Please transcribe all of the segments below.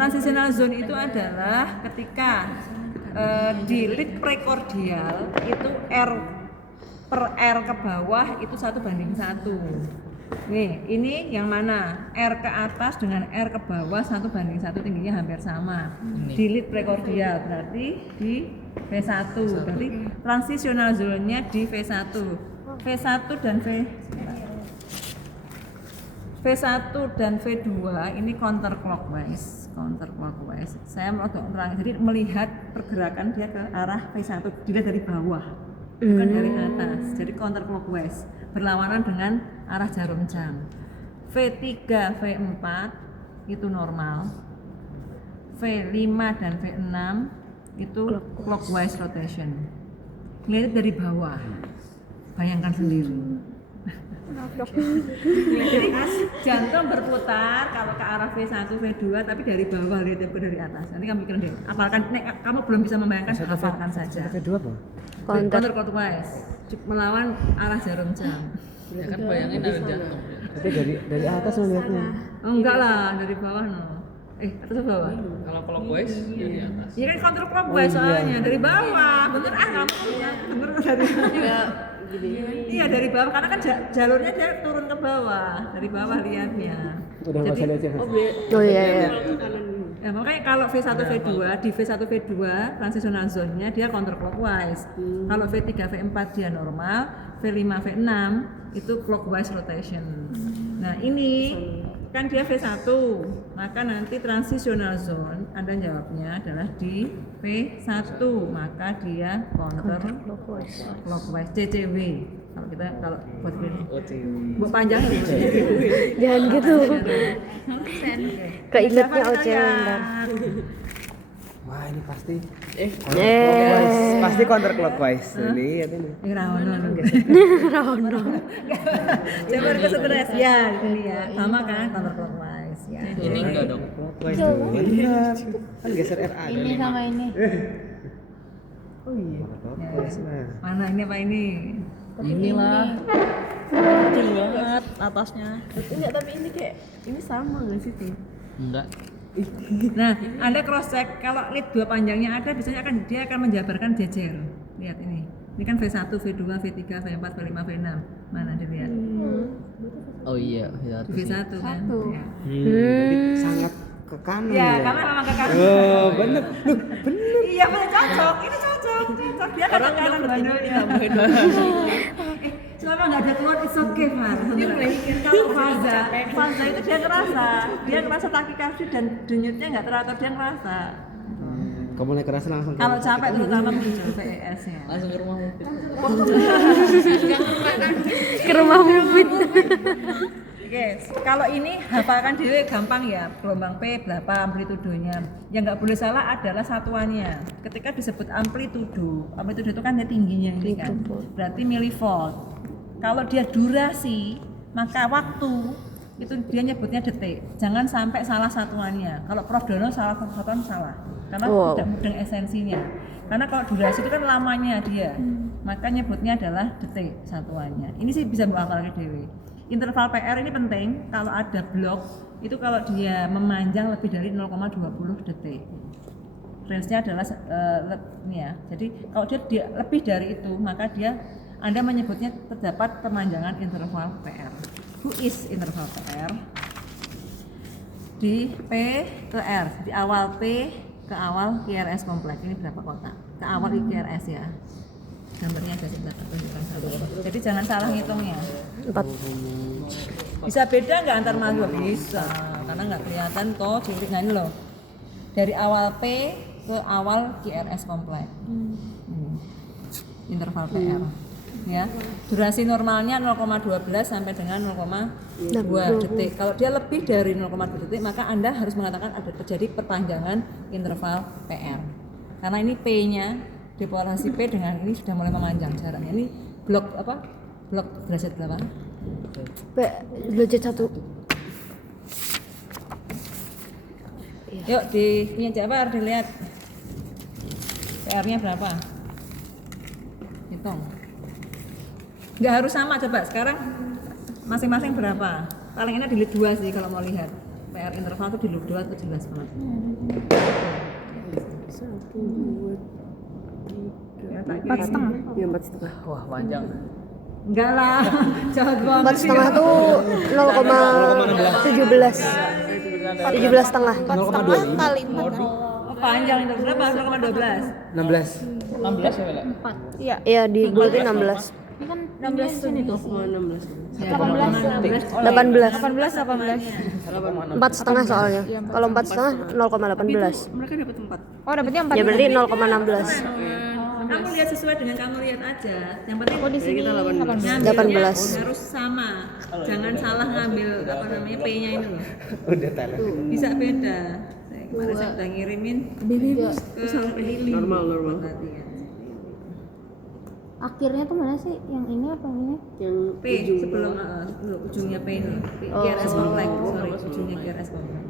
Transitional zone itu adalah ketika di lead prekordial itu R per R ke bawah itu 1:1. Nih, ini yang mana? R ke atas dengan R ke bawah 1:1, tingginya hampir sama. Di lead prekordial berarti di V1. Berarti transitional zone-nya di V1. V1 dan V1 dan V2 ini counterclockwise. Saya mau terang, jadi melihat pergerakan dia ke arah V1, dilihat dari bawah, bukan dari atas. Jadi counterclockwise, berlawanan dengan arah jarum jam. V3, V4 itu normal. V5 dan V6 itu clockwise rotation. Lihat dari bawah. Bayangkan sendiri. Jadi jantung berputar kalau ke arah V1, V2 tapi dari bawah, lihat dari atas. Nanti kamu pikirin deh. Apalagi kamu belum bisa membayangkan, hafalkan saja. V2 apa? Counterclockwise, melawan arah jarum jam. Ya kan bayangin ada jantung. Tapi dari atas melihatnya. Oh, enggak lah, dari bawah no. Atas atau bawah? Kalau clockwise dari atas. Iya kan counterclockwise soalnya dari bawah. Bener kamu bener dari iya dari bawah karena kan jalurnya dia turun ke bawah, dari bawah lihatnya. Udah enggak usah lihat ya. Oh iya. Ya, makanya kalau V1 V2 di V1 V2 transitional zone-nya dia counterclockwise. Kalau V3 V4 dia normal, V5 V6 itu clockwise rotation. Nah, ini kan dia V1, maka nanti transitional zone Anda jawabnya adalah di V1, maka dia counterclockwise CCW. Kalau buat ini buat panjang ya. Jangan gitu. Keingetnya OCW ntar. Wah, ini pasti Eh. pasti counterclockwise. Lihat ini. Ini Rawono. Coba ke stres ya, ini ya. Sama kan counterclockwise ya. Ini enggak dong. Clockwise tuh. Benar. Kan geser RA. Ini sama ini. Oh iya, clockwise. Nah. Mana ini apa ini? Inilah. Kecil banget atasnya. Enggak, tapi ini kayak ini sama nggak sih Tim? Enggak. Nah, Anda cross check kalau lead 2 panjangnya ada, biasanya dia akan menjabarkan jejer. Lihat ini. Ini kan V1, V2, V3, V4, V5, V6. Mana dilihat? Oh iya, V1 kan? Ya. Jadi sangat ke kanan Ya, karena memang ke kanan. Oh, bener. Loh, bener. Iya, bener cocok. Ini cocok. Dia kan ke kanan bandelnya. Selama nggak ada keluar, it's okay, Far. Kalau Faza itu dia ngerasa takikardi dan denyutnya nggak teratur, dia ngerasa. Kamu mulai kerasa langsung. Kalau capek terutama muncul VES-nya. Langsung ke rumah Mufid. Ke rumah Mufid. Oke, kalau ini hafalkan dhewe gampang ya. Gelombang P berapa amplitudonya. Yang nggak boleh salah adalah satuannya. Ketika disebut amplitudo itu kan dia tingginya ini kan. Berarti milivolt. Kalau dia durasi, maka waktu itu dia nyebutnya detik. Jangan sampai salah satuannya. Kalau Prof Dono salah satuan salah. Karena tidak mudeng esensinya. Karena kalau durasi itu kan lamanya dia. Maka nyebutnya adalah detik satuannya. Ini sih bisa buang ke dewe. Interval PR ini penting kalau ada blok itu kalau dia memanjang lebih dari 0,20 detik. Range-nya adalah ini ya. Jadi kalau dia lebih dari itu maka Anda menyebutnya terdapat pemanjangan interval PR. Who is interval PR? Di P ke R, di awal P ke awal QRS kompleks. Ini berapa kotak? Ke awal QRS ya. Gambarnya ada sebelah tunjukkan satu. Jadi jangan salah ngitungnya. 4. Bisa beda nggak antar mahasiswa? Bisa, karena nggak kelihatan toh ciliknya ini loh. Dari awal P ke awal QRS kompleks. Interval PR. Ya, durasi normalnya 0,12 sampai dengan 0,2 detik. Kalau dia lebih dari 0,2 detik, maka Anda harus mengatakan ada terjadi perpanjangan interval PR. Karena ini P-nya, depolarisasi P dengan ini sudah mulai memanjang jaraknya. Ini blok apa? Blok derajat berapa? Derajat 1. Yuk di punya Jabar dilihat PR-nya berapa? Hitung. Nggak harus sama, coba sekarang masing-masing berapa? Paling enak dilihat 2 sih kalau mau lihat PR interval tuh di ludo tuh jelas banget. Empat setengah. Iya 4,5. Wah, panjang. Enggak lah, jahat banget. 4,5 tuh 0,17. 17 setengah. 0,25 kali 4. Oh, panjang itu berapa? 0,12. 16 16 ya, Bella? Iya. Iya di bulatin 16. Ini kan 16 sini tuh. 16. Ya, 18. 18. 18. 4 setengah soalnya. Kalau 4 setengah 0,18. Mereka dapat 4. Oh, dapatnya 4. Ya berarti 0,16. Kamu lihat sesuai dengan kamu lihat aja. Yang penting Oh, di sini 18. 18. harus sama. Jangan salah ngambil apa namanya P-nya ini loh. udah teler Bisa beda. Kemarin saya udah ngirimin ke Lili. Normal. Akhirnya tuh mana sih? Yang ini apa ini? Yang P sebelum ujungnya P ini. GRS kompleks. Sorry, ujungnya GRS kompleks.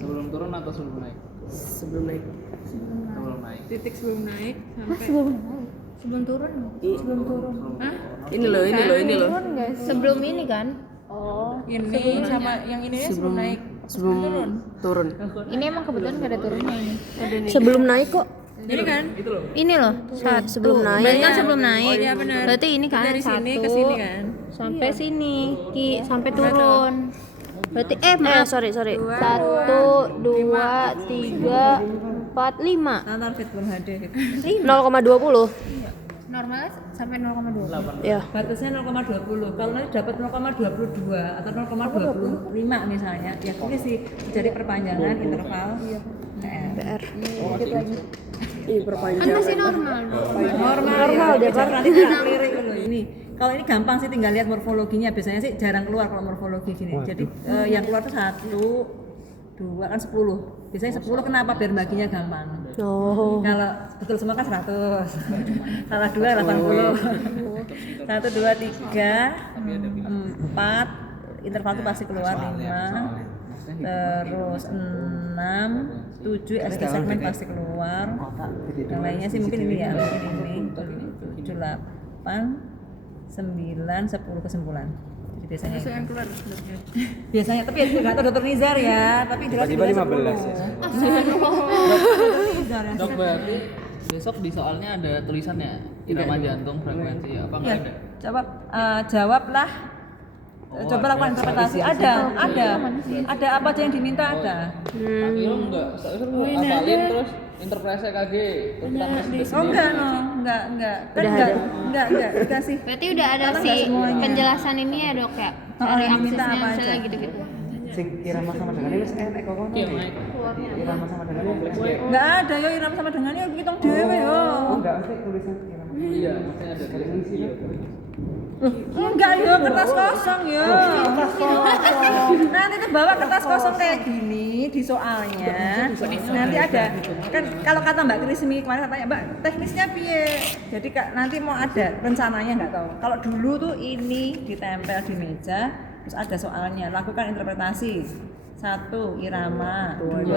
Sebelum turun atau sebelum naik? sebelum naik. Sebelum naik. Titik sebelum naik sampai Sebelum turun? Sebelum turun. Ini loh. Turun guys. Sebelum ini kan? Ini sama yang ini sebelum naik. Sebelum turun. Ini emang kebetulan gak ada turunnya ini. Sebelum naik kok. Ini kan? Ini loh. Sebelum naik. Berarti kan sebelum naik. Iya benar. Berarti ini kan Dari sini satu ke sini kan? sampai sini, sampai turun. Berarti Sorry. 1, 2, 3, 4, 5. Tantar fit belum hadir. 0,20. Normalnya sampai 0,2. Ya. Batasnya 0,20. Kalau nanti dapat 0,22 atau 0,25 misalnya, ya ini sih jadi perpanjangan interval PR. Ini perpanjang. Kan masih normal. Normal ya, nanti tidak lirik dulu ini. Kalau ini gampang sih, tinggal lihat morfologinya. Biasanya sih jarang keluar kalau morfologi gini. Jadi yang keluar tuh 1, 2 kan 10. Biasanya 10 kenapa? Biar baginya gampang. Oh. Kalau betul semua kan 100. Salah 2 80. 1, 2, 3, 4 interval itu pasti keluar 5. Terus 6, 7 ST segmen pasti keluar. Yang lainnya sih mungkin ini ya, mungkin ini 7, 8, 9, 10 kesimpulan. Jadi biasanya yang keluar biasanya, tapi nggak tahu dokter Nizar ya, tapi jelas tiba-tiba 15 ya. Dok, berarti besok di soalnya ada tulisannya irama jantung frekuensi apa ya, enggak ada? jawablah. Coba lakukan interpretasi. Ada apa aja yang diminta ada. Tak kira enggak, tak kira lu hafalin terus interpretasi EKG terus kita tes Oh enggak, kan enggak dikasih. Berarti udah ada Karena sih nggak semuanya. penjelasan ini ya dok ya. Cari yang diminta aksesnya apa misalnya aja. gitu-gitu. Sing irama sama dengan ini enek kok kono. Iya, naik. Irama sama dengan ini. Enggak ada yo irama sama dengannya hitung dhewe yo. Enggak mesti tulisan irama. Iya, maksudnya ada tulisan iya. Enggak yo, kertas kosong yo. Nanti tuh bawa kertas kosong kayak gini di soalnya. Nanti ada kan kalau kata Mbak Krismi kemarin tanya Mbak teknisnya piye. Jadi nanti mau ada rencananya nggak tahu. Kalau dulu tuh ini ditempel di meja terus ada soalnya. Lakukan interpretasi. 1 irama, 2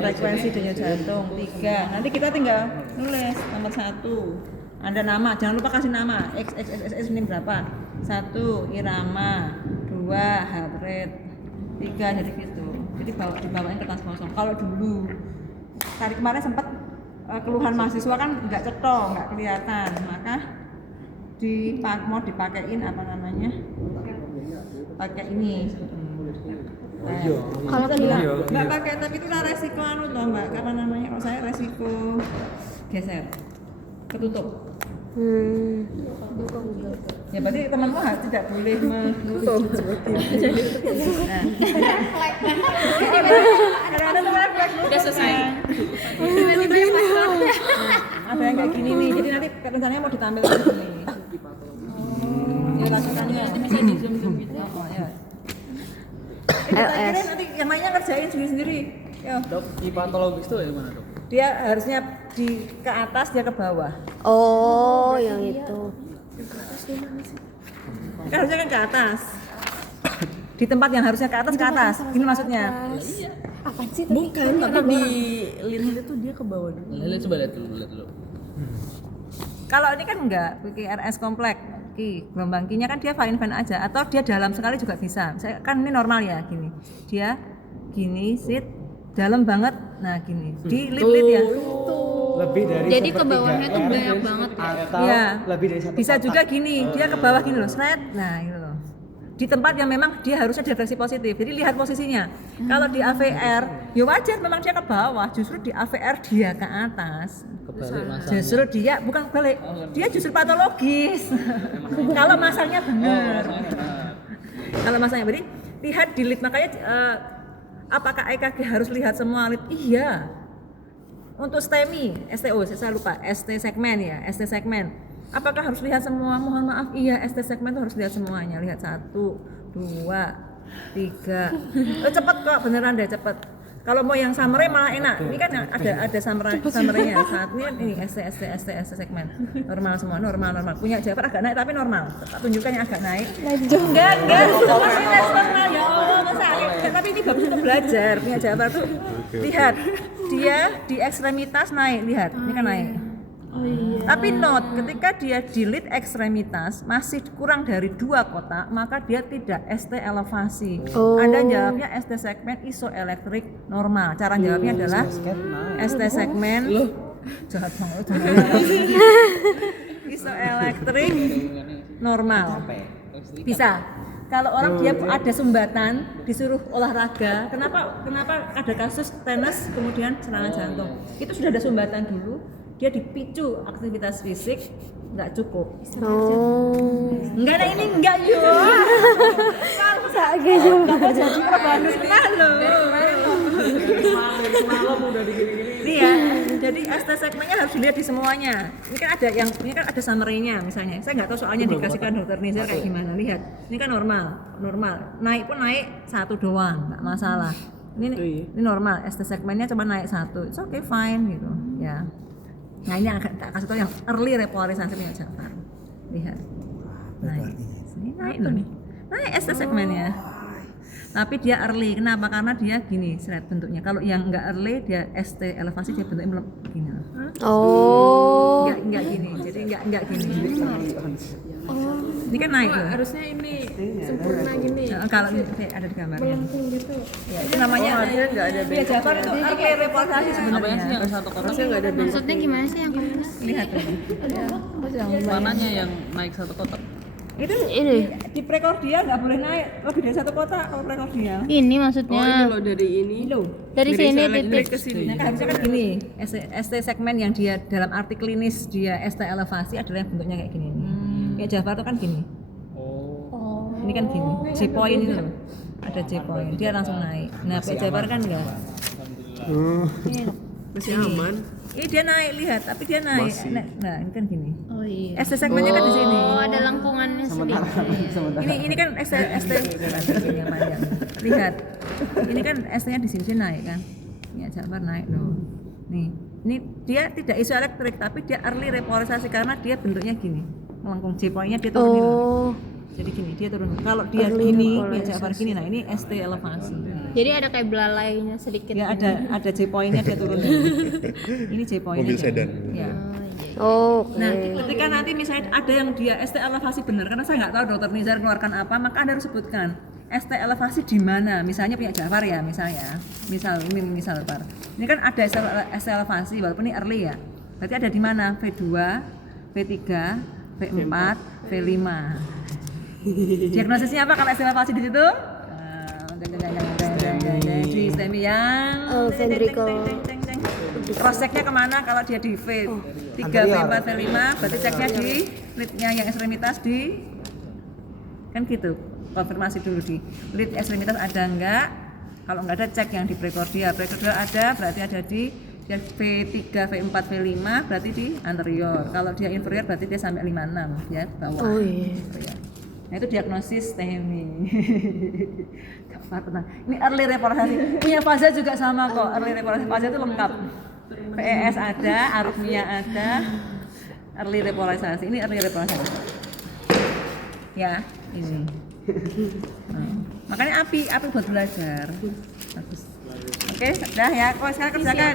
frekuensi denyut jantung, 3 nanti kita tinggal nulis nomor 1 ada nama, jangan lupa kasih nama XXXX ini berapa 1 irama, 2 heart rate, 3 jadi gitu. Jadi dibawain kertas kosong. Kalau dulu tadi kemarin sempat keluhan mahasiswa kan nggak cetol, nggak kelihatan, maka mau dipakein apa namanya pakai ini. Kalau bilang nggak pakai, tapi itu lah resiko anu toh Mbak, apa namanya? Kalau saya resiko geser, ketutup. Ya berarti temanmu tidak boleh menutup. Nah, Udah selesai. ada yang kayak gini nih, jadi nanti rencananya mau ditampilkan di sini. Ya lakukannya. Bisa di zoom gitu. Oh, ya. Akhirnya nanti yang lainnya ngerjain sendiri-sendiri. Yo. Dok, hipatologis itu gimana, Dok? Dia harusnya ke atas, dia ke bawah. Oh, yang itu. Kan harusnya kan ke atas. Di tempat yang harusnya ke atas. Gini maksudnya. Bukan, tapi di lini itu dia ke bawah dulu. Lihat coba lihat dulu. Kalau ini kan enggak, PKRS kompleks. gelombang Q-nya kan dia fine aja, atau dia dalam sekali juga bisa. Saya kan ini normal ya gini, dia gini sit dalam banget, nah gini dilit-lit ya. Lebih dari Jadi ke sepertiga bawahnya tuh R banyak banget ya. atau Iya. lebih dari satu Bisa kotak. juga gini, dia ke bawah gini loh, seret, nah gitu loh. Di tempat yang memang dia harusnya defleksi positif. Jadi lihat posisinya. Kalau di AVR, ya wajar memang dia ke bawah. Justru di AVR dia ke atas. Kebalik masanya. Justru dia bukan balik, dia justru patologis. Kalau masangnya benar. Kalau masangnya berarti lihat di lead, makanya apakah EKG harus lihat semua lead? Iya. Untuk STEMI, STO saya lupa, ST segmen ya, ST segmen. Apakah harus lihat semua? Mohon maaf, iya ST segmen itu harus lihat semuanya. Lihat 1, 2, 3. Cepet kok, beneran deh cepet. Kalau mau yang summary malah enak. Ini kan ada summary-nya. Saat ini ST segmen. Normal semua, normal. Punya Jafar agak naik tapi normal. Tak tunjukkan yang agak naik. Enggak. Masih normal ya Allah, masa tapi ini bagus untuk belajar. Punya Jafar tuh lihat dia di ekstremitas naik, lihat. Ini kan naik. Tapi note, ketika dia di lead ekstremitas masih kurang dari 2 kotak, maka dia tidak ST elevasi. Anda jawabnya ST segmen isoelektrik normal. Cara jawabnya adalah ST segmen jahat banget. Isoelektrik normal. Bisa. Kalau orang dia ada sumbatan, disuruh olahraga, kenapa ada kasus tenis kemudian serangan jantung? Itu sudah ada sumbatan dulu. Dia dipicu aktivitas fisik nggak cukup. Enggak ada ini enggak yo. Sakit juga. Jadi bagus kenal loh. Nih ya, jadi ST segmennya harus dilihat di semuanya. Ini kan ada summary-nya misalnya. Saya nggak tahu soalnya dikasihkan dokter Nizar kayak gimana. Lihat, ini kan normal. Naik pun naik 1 doang, nggak masalah. Ini normal. ST segmennya cuma naik 1. It's okay, fine gitu. Ya. Nah ini akan tak kasih tau yang early repolarisasi punya Jafar. Lihat, naik, ini naik loh nih, naik ST segmennya. Tapi dia early, kenapa? Karena dia gini, seret bentuknya. Kalau yang nggak early dia ST elevasi dia bentuknya belum gini. Nggak gini, jadi nggak gini. Ini kan naik loh. Harusnya ini sempurna gini. Kalau ini ada di gambarnya. Gitu. Ya, itu namanya nggak ada Punya Jafar itu early repolarisasi Apa yang sebenarnya. sih yang satu kotak? Harusnya nggak ada beda. Maksudnya gimana sih yang kamu Lihat tuh. Mananya yang naik satu kotak? Itu Ini. di prekordia nggak boleh naik lebih dari 1 kotak kalau prekordia. ini maksudnya Oh ini loh dari ini. dari sini Elektrik titik ke sini. Nah, harusnya kan gini, ST segmen yang dia dalam arti klinis dia ST elevasi adalah yang bentuknya kayak gini nih. Kayak Jafar itu kan gini. Ini kan gini, J point itu loh. Ada J point, dia langsung naik. Nah, Pak Jafar kan enggak. Masih aman. Ini dia naik, lihat, tapi dia naik. Nah, ini kan gini. oh iya ST segmennya kan di sini. oh ada lengkungannya sedikit Ini kan ST yang panjang. Lihat. Ini kan ST-nya di sini naik kan. Ya, Jafar naik loh. Nih, ini dia tidak isoelektrik tapi dia early repolarisasi karena dia bentuknya gini. Melengkung J point-nya dia turun gini loh. Jadi gini, dia turun. Kalau dia gini, ya Jafar gini. Nah, ini ST elevasi. jadi ada kayak belalainya sedikit Ya ada J point-nya dia turun. Ini J point-nya. Mobil sedan. Ya. Oke. Nah, ketika nanti misalnya ada yang dia ST elevasi benar, karena saya nggak tahu dokter Nizar keluarkan apa, maka Anda harus sebutkan ST elevasi di mana. Misalnya punya Jafar ya, misalnya. Misal Par. Ini kan ada ST elevasi walaupun ini early ya. Berarti ada di mana? V2, V3, V4, V5. Diagnosisnya apa kalau ST elevasi di situ? Di STEMI yang ventricle. cross checknya kemana kalau dia di V3, V4, V5 berarti ceknya di lead-nya yang ekstremitas di kan gitu, konfirmasi dulu di lead ekstremitas ada enggak, kalau enggak ada cek yang di prekordia ada berarti ada di dia V3, V4, V5 berarti di anterior, kalau dia inferior berarti dia sampai 56 ya bawah. Oh iya. Nah itu diagnosis STEMI. Tenang. Ini early repolarisasi. Punya Faza juga sama kok. Early repolarisasi Faza itu lengkap. PES ada, arrhythmia ada, early repolarisasi. Ini early repolarisasi. Ya, ini. Makanya api buat belajar. Bagus. Oke, sudah ya. Kau sekarang kerjakan.